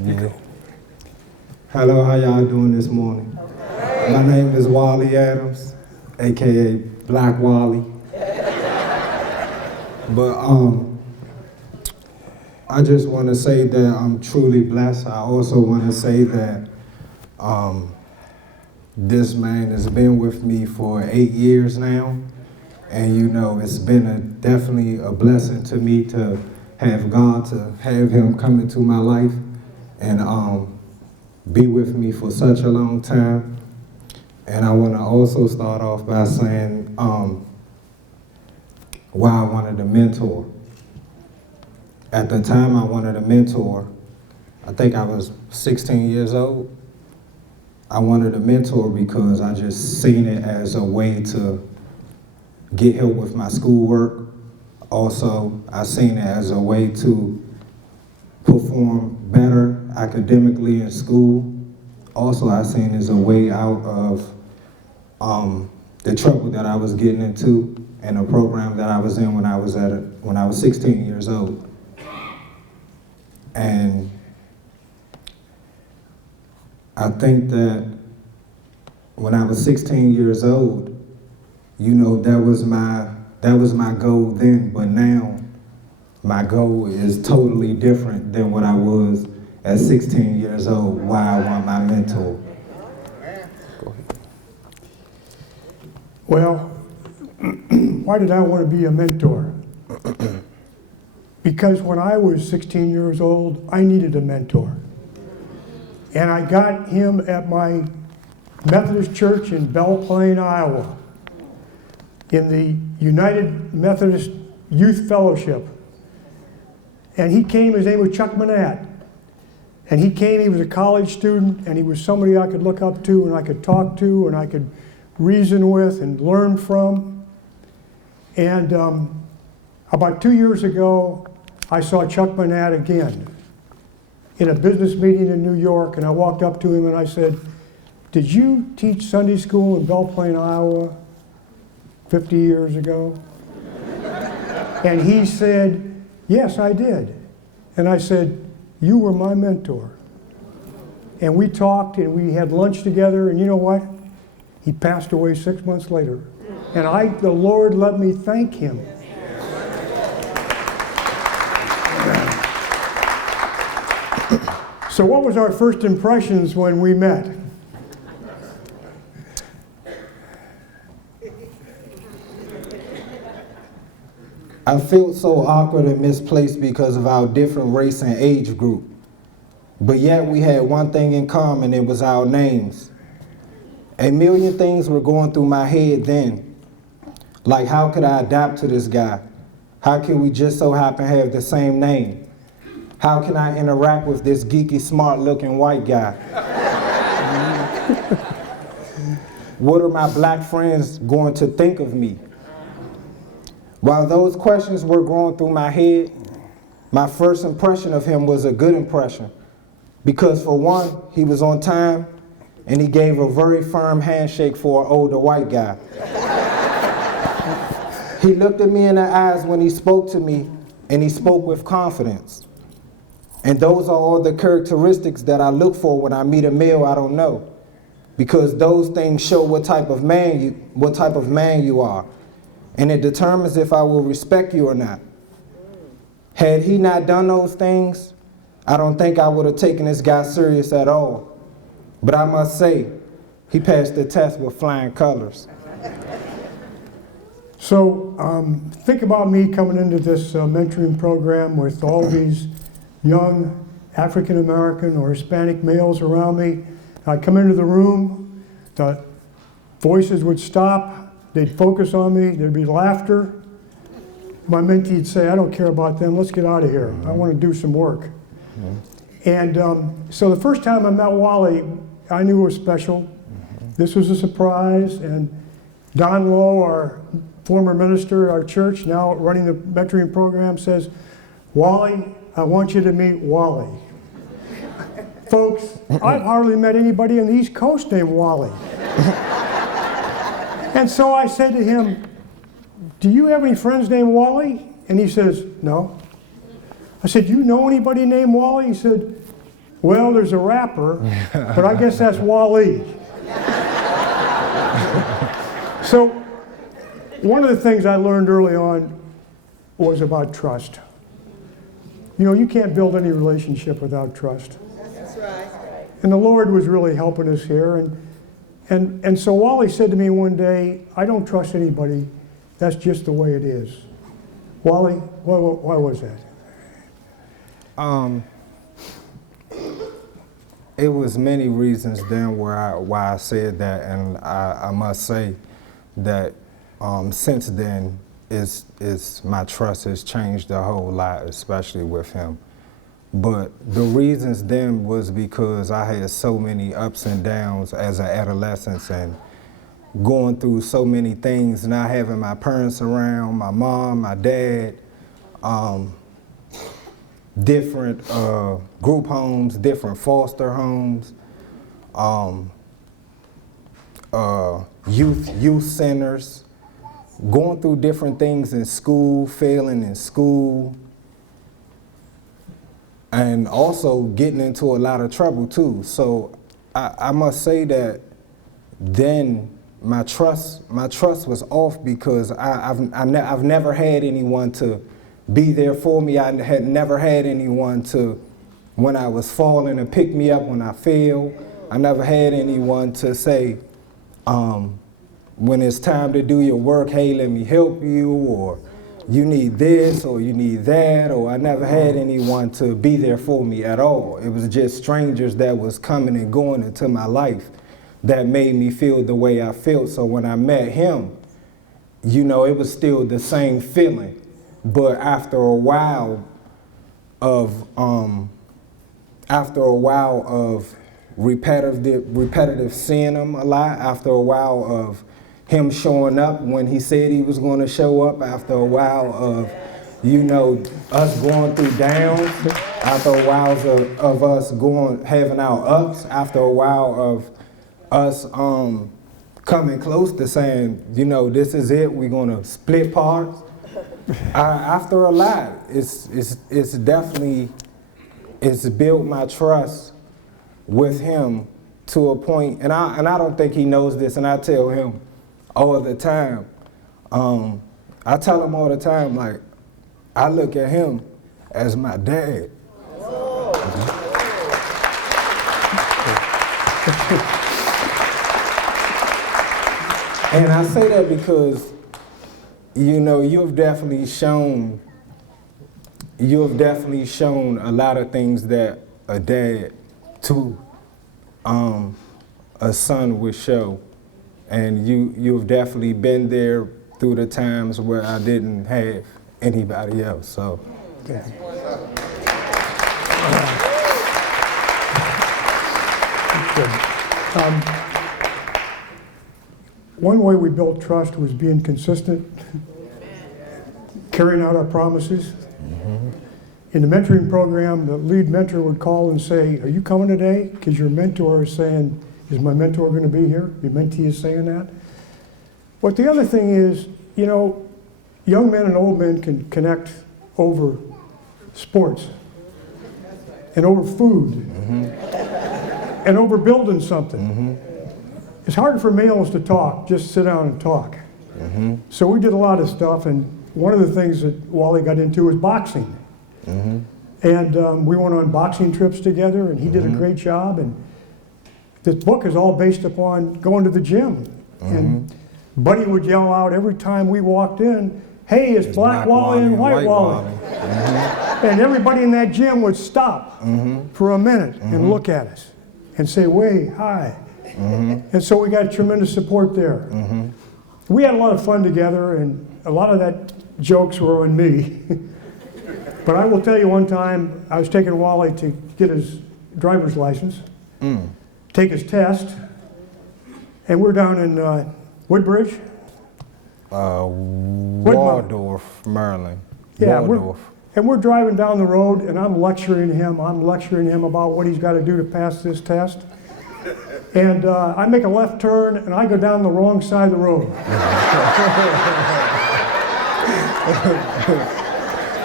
Yeah. Hello, how y'all doing this morning? My name is Wally Adams, aka Black Wally. But I just want to say that I'm truly blessed. I also want to say that this man has been with me for 8 years now. And you know, it's been definitely a blessing to me to have God, to have him come into my life and be with me for such a long time. And I want to also start off by saying why I wanted a mentor. At the time I wanted a mentor, I think I was 16 years old. I wanted a mentor because I just seen it as a way to get help with my schoolwork. Also, I seen it as a way to perform better academically in school. Also, I seen it as a way out of the trouble that I was getting into and a program that I was in when I was 16 years old. And I think that when I was 16 years old, you know, that was my goal then, but now my goal is totally different than what I was at 16 years old, why I want my mentor. Go ahead. Well, why did I want to be a mentor? Because when I was 16 years old, I needed a mentor. And I got him at my Methodist Church in Belle Plaine, Iowa, in the United Methodist Youth Fellowship. And he came, his name was Chuck Manette. And he came, he was a college student, and he was somebody I could look up to and I could talk to and I could reason with and learn from. And about 2 years ago, I saw Chuck Manette again in a business meeting in New York, and I walked up to him and I said, "Did you teach Sunday school in Belle Plaine, Iowa 50 years ago?" And he said, "Yes, I did." And I said, "You were my mentor." And we talked and we had lunch together, and you know what? He passed away 6 months later. And the Lord let me thank him. So what was our first impressions when we met? I felt so awkward and misplaced because of our different race and age group. But yet we had one thing in common, it was our names. A million things were going through my head then. Like, how could I adapt to this guy? How can we just so happen to have the same name? How can I interact with this geeky, smart-looking white guy? What are my black friends going to think of me? While those questions were going through my head, my first impression of him was a good impression. Because for one, he was on time, and he gave a very firm handshake for an older white guy. He looked at me in the eyes when he spoke to me, and he spoke with confidence. And those are all the characteristics that I look for when I meet a male I don't know. Because those things show what type of man you are. And it determines if I will respect you or not. Had he not done those things, I don't think I would have taken this guy serious at all. But I must say, he passed the test with flying colors. So think about me coming into this mentoring program with all these young African American or Hispanic males around me. I'd come into the room, the voices would stop, they'd focus on me, there'd be laughter. My mentee would say, "I don't care about them, let's get out of here. I want to do some work." And so the first time I met Wally, I knew it was special. This was a surprise, and Don Lowe, our former minister at our church, now running the mentoring program, says, "Wally, I want you to meet Wally." Folks, I've hardly met anybody on the East Coast named Wally. And so I said to him, "Do you have any friends named Wally?" And he says, "No." I said, you know anybody named Wally? He said, well, there's a rapper, but I guess that's Wally. So one of the things I learned early on was about trust. You know, you can't build any relationship without trust. That's right. And the Lord was really helping us here. And so Wally said to me one day, I don't trust anybody. That's just the way it is. Wally, why was that? It was many reasons then why I said that, and I must say that since then, my trust has changed a whole lot, especially with him. But the reasons then was because I had so many ups and downs as an adolescent and going through so many things, not having my parents around, my mom, my dad, different group homes, different foster homes, youth centers, going through different things in school, failing in school, and also getting into a lot of trouble too. So I must say that then my trust was off because I've never had anyone to be there for me. I had never had anyone to, when I was falling, to pick me up when I fell. I never had anyone to say, when it's time to do your work, hey, let me help you, or you need this, or you need that, or I never had anyone to be there for me at all. It was just strangers that was coming and going into my life that made me feel the way I felt. So when I met him, you know, it was still the same feeling. But after a while of repetitive seeing him a lot, after a while of him showing up when he said he was going to show up, after a while of, you know, us going through downs, after a while of us having our ups, after a while of us coming close to saying, you know, this is it, we're going to split parts. After a lot, it's definitely built my trust with him to a point, and I don't think he knows this, and I tell him all the time. I tell him all the time, like, I look at him as my dad. And I say that because, you know, you've definitely shown a lot of things that a dad to a son would show. And you've definitely been there through the times where I didn't have anybody else, so. Yeah. One way we built trust was being consistent, carrying out our promises. In the mentoring program, the lead mentor would call and say, are you coming today? Because your mentor is saying, is my mentor going to be here? Your mentee is saying that. But the other thing is, you know, young men and old men can connect over sports and over food and over building something. It's hard for males to talk, just sit down and talk. So we did a lot of stuff, and one of the things that Wally got into was boxing. And we went on boxing trips together, and he did a great job. And this book is all based upon going to the gym. And Buddy would yell out every time we walked in, hey, it's Black Wally and White Wally. And everybody in that gym would stop for a minute and look at us and say, wait, hi. And so we got tremendous support there. We had a lot of fun together, and a lot of that jokes were on me. But I will tell you, one time I was taking Wally to get his driver's license, take his test, and we're down in Woodbridge? Waldorf, Maryland. Yeah, Waldorf. we're driving down the road, and I'm lecturing him about what he's got to do to pass this test. And I make a left turn, and I go down the wrong side of the road.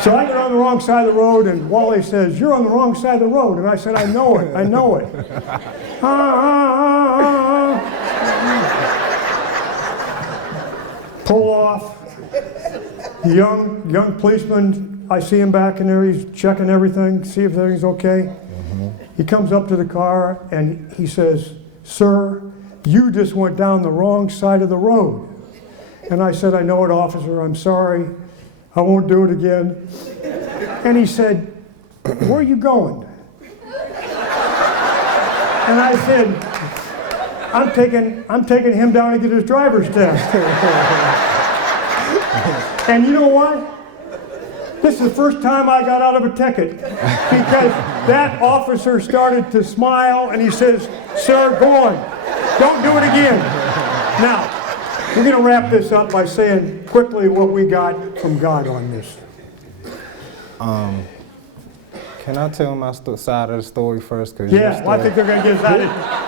So I get on the wrong side of the road, and Wally says, "You're on the wrong side of the road." And I said, "I know it, I know it." Pull off. The young policeman, I see him back in there, he's checking everything, see if everything's okay. He comes up to the car and he says, "Sir, you just went down the wrong side of the road." And I said, "I know it, officer, I'm sorry. I won't do it again." And he said, "Where are you going?" And I said, I'm taking him down to get his driver's test." And you know what? This is the first time I got out of a ticket, because that officer started to smile and he says, "Sir, go on. Don't do it again." Now, we're going to wrap this up by saying quickly what we got from God on this. Can I tell my side of the story first? Yeah, well, I think they're going to get that.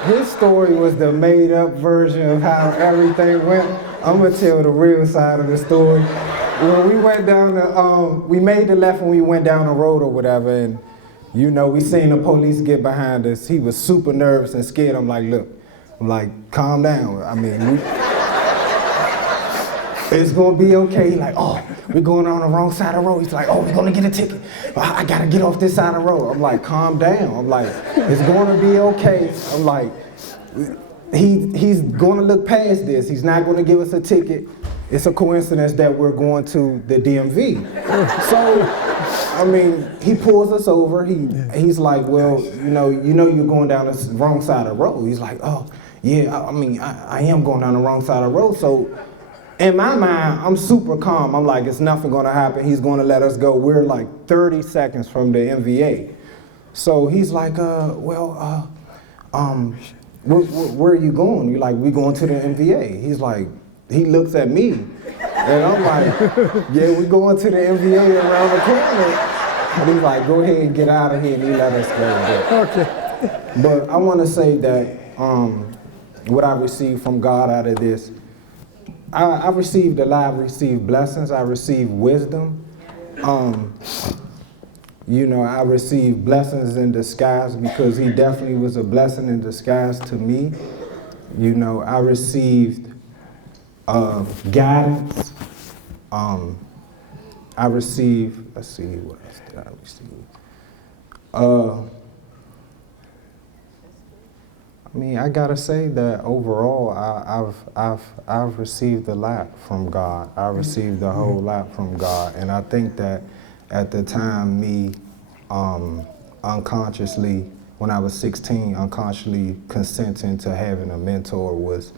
His story was the made-up version of how everything went. I'm going to tell the real side of the story. When we went down we made the left when we went down the road or whatever, and you know, we seen the police get behind us. He was super nervous and scared. I'm like, calm down. I mean, it's gonna be okay. He's like, "Oh, we're going on the wrong side of the road." He's like, "Oh, we're gonna get a ticket. I gotta get off this side of the road." I'm like, "Calm down." I'm like, "It's gonna be okay." I'm like, he's gonna look past this. He's not gonna give us a ticket. It's a coincidence that we're going to the DMV. So, I mean, he pulls us over. He's like, "Well, you know you're going down the wrong side of the road." He's like, "Oh, yeah, I am going down the wrong side of the road." So, in my mind, I'm super calm. I'm like, it's nothing gonna happen. He's gonna let us go. We're like 30 seconds from the MVA. So he's like, where are you going? You're like, "We going to the MVA." He's like, he looks at me, and I'm like, "Yeah, we're going to the MVA around the corner." And he's like, "Go ahead and get out of here," and he let us go. Okay. But I wanna say that what I received from God out of this, I received a lot. I received blessings. I received wisdom. You know, I received blessings in disguise, because he definitely was a blessing in disguise to me. You know, I received guidance. I received, let's see, what else did I receive? I mean, I gotta say that overall, I've received a lot from God. I received a whole lot from God, and I think that at the time, me unconsciously, when I was 16, unconsciously consenting to having a mentor was,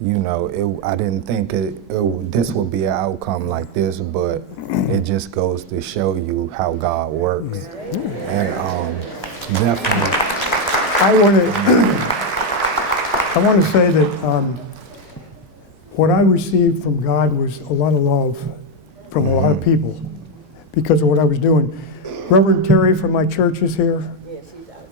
you know, I didn't think this would be an outcome like this, but it just goes to show you how God works, and definitely. I want to say that what I received from God was a lot of love from a lot of people because of what I was doing. Reverend Terry from my church is here. Yes, he's out.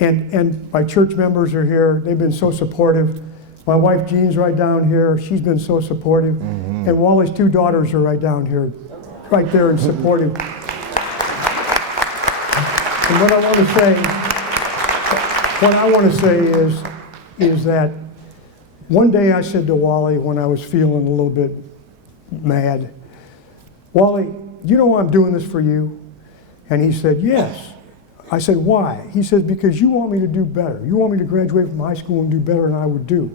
And my church members are here. They've been so supportive. My wife Jean's right down here. She's been so supportive. And Wally's 2 daughters are right down here, right there and supportive. And what I want to say is that one day I said to Wally when I was feeling a little bit mad, "Wally, you know I'm doing this for you?" And he said, "Yes." I said, "Why?" He said, "Because you want me to do better. You want me to graduate from high school and do better than I would do."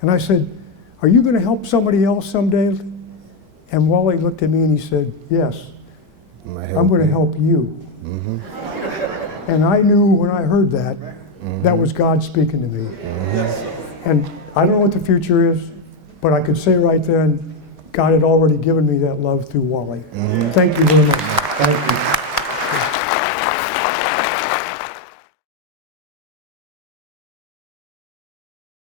And I said, "Are you going to help somebody else someday?" And Wally looked at me and he said, "Yes, I'm going to help you." And I knew when I heard that, that was God speaking to me. And I don't know what the future is, but I could say right then, God had already given me that love through Wally. Thank you very much. Thank you.